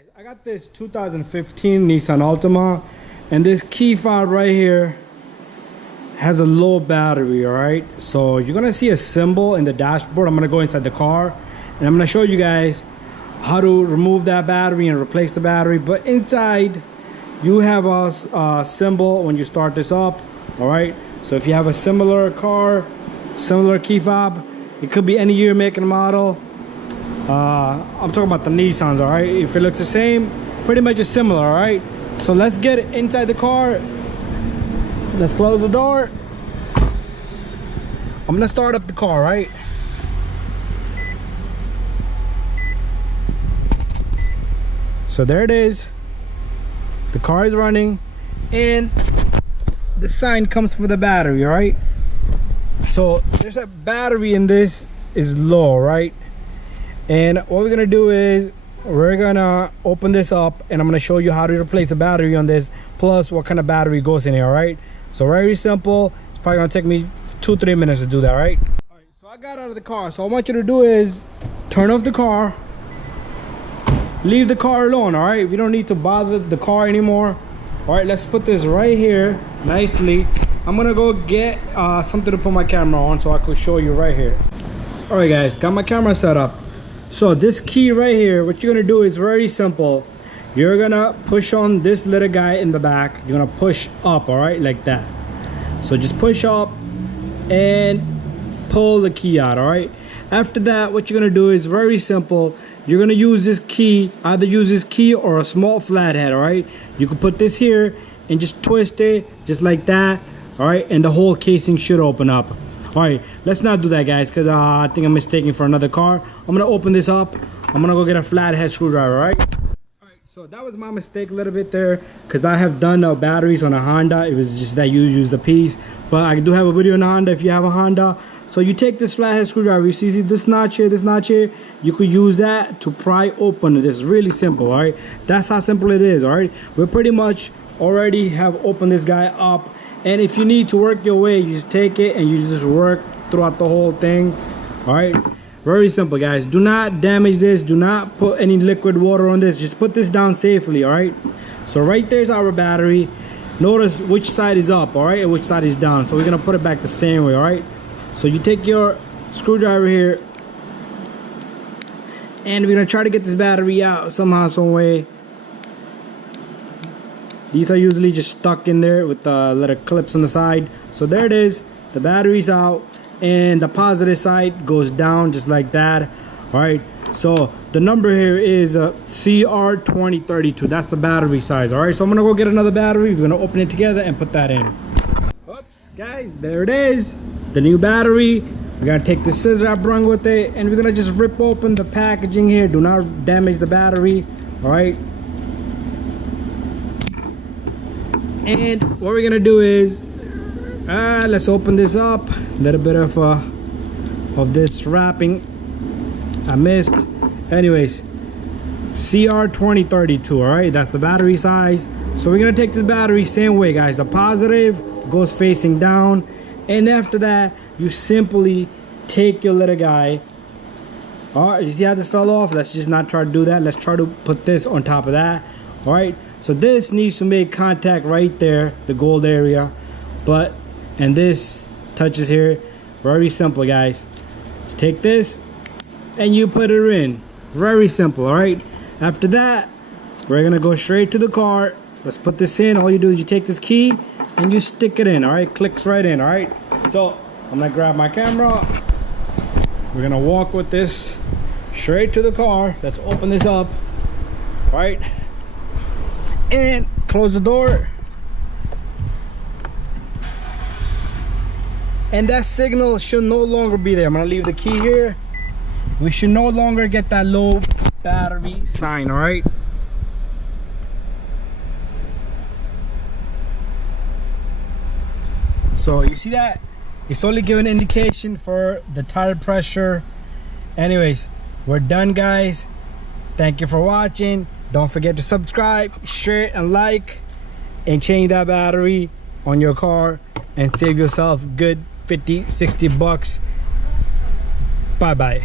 Guys, I got this 2015 Nissan Altima, and this key fob right here has a low battery. All right, so you're gonna see a symbol in the dashboard. I'm gonna go inside the car and I'm gonna show you guys how to remove that battery and replace the battery. But inside you have a symbol when you start this up. All right, so if you have a similar car, similar key fob, it could be any year, make, and model. I'm talking about the Nissans. All right, if it looks the same, pretty much it's similar. All right, so let's get inside the car. Let's close the door. I'm gonna start up the car, right? So there it is. The car is running and the sign comes for the battery. All right, so there's a battery in this is low, right? And what we're gonna do is we're gonna open this up and I'm gonna show you how to replace a battery on this, plus what kind of battery goes in here. All right, so very simple. It's probably gonna take me 2-3 minutes to do that. Right? All right, so I got out of the car. So what I want you to do is turn off the car, leave the car alone. All right, we don't need to bother the car anymore. All right, let's put this right here nicely. I'm gonna go get something to put my camera on so I could show you right here. All right guys, got my camera set up. So this key right here, what you're gonna do is very simple. You're gonna push on this little guy in the back. You're gonna push up, all right, like that. So just push up and pull the key out. All right, after that, what you're gonna do is very simple. You're gonna use this key, either use this key or a small flathead. All right, you can put this here and just twist it just like that. All right, and the whole casing should open up. All right, let's not do that, guys, because I think I'm mistaken for another car. I'm gonna open this up. I'm gonna go get a flathead screwdriver. All right, so that was my mistake a little bit there, because I have done batteries on a Honda. It was just that you use the piece, but I do have a video on a Honda if you have a Honda. So you take this flathead screwdriver, you see this notch here, you could use that to pry open this. Really simple. All right, that's how simple it is. All right, we pretty much already have opened this guy up. And if you need to work your way, you just take it and you just work throughout the whole thing. All right, very simple, guys. Do not damage this. Do not put any liquid water on this. Just put this down safely. All right, so right there's our battery. Notice which side is up, all right, and which side is down. So we're gonna put it back the same way. All right, so you take your screwdriver here and we're gonna try to get this battery out somehow, some way. These are usually just stuck in there with the little clips on the side. So there it is, the battery's out and the positive side goes down just like that. All right, so the number here is CR2032. That's the battery size. All right, so I'm gonna go get another battery. We're gonna open it together and put that in. Oops, guys, there it is, the new battery. We're gonna take the scissor I brought with it and we're gonna just rip open the packaging here. Do not damage the battery. All right, and what we're gonna do is let's open this up. A little bit of this wrapping I missed. Anyways, CR2032. all right, that's the battery size. So we're gonna take this battery same way, guys. The positive goes facing down, and after that you simply take your little guy. All right, you see how this fell off? Let's just not try to do that. Let's try to put this on top of that. All right, so this needs to make contact right there, the gold area, and this touches here. Very simple, guys. Just take this and you put it in. Very simple. All right, after that we're gonna go straight to the car. Let's put this in. All you do is you take this key and you stick it in. All right, clicks right in. All right, so I'm gonna grab my camera. We're gonna walk with this straight to the car. Let's open this up. All right, and close the door, and that signal should no longer be there. I'm gonna leave the key here. We should no longer get that low battery sign. All right, so you see that it's only giving indication for the tire pressure. Anyways, we're done, guys. Thank you for watching. Don't forget to subscribe, share, and like, and change that battery on your car and save yourself good 50-60 bucks. Bye bye.